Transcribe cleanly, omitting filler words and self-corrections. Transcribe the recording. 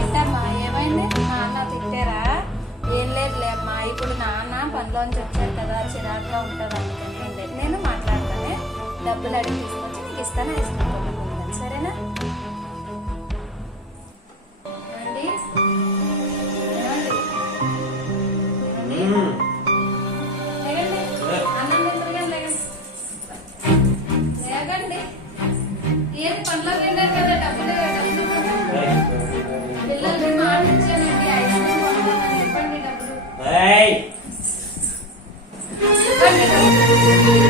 ఏంటమ్మా ఏమైంది? నాన్న తిట్టారా? ఏం లేదులే అమ్మా, ఇప్పుడు నాన్న పనిలోంచి వచ్చారు కదా, చిరాగ్గా ఉంటుంది అందుకని నేను మాట్లాడతానే. డబ్బులు అడిగి తీసుకొచ్చి నీకు ఇస్తాను, ఐస్ క్రీమ్ కొనుక్కుంటాను, సరేనా? ఏది పనులకు వెళ్ళారు కదా, డబ్బులు పిల్లల్ని మాటించానండి, ఐస్ క్రీమ్ కొనుక్కుంటాను, ఇవ్వండి డబ్బులు, ఇవ్వండి డబ్బులు.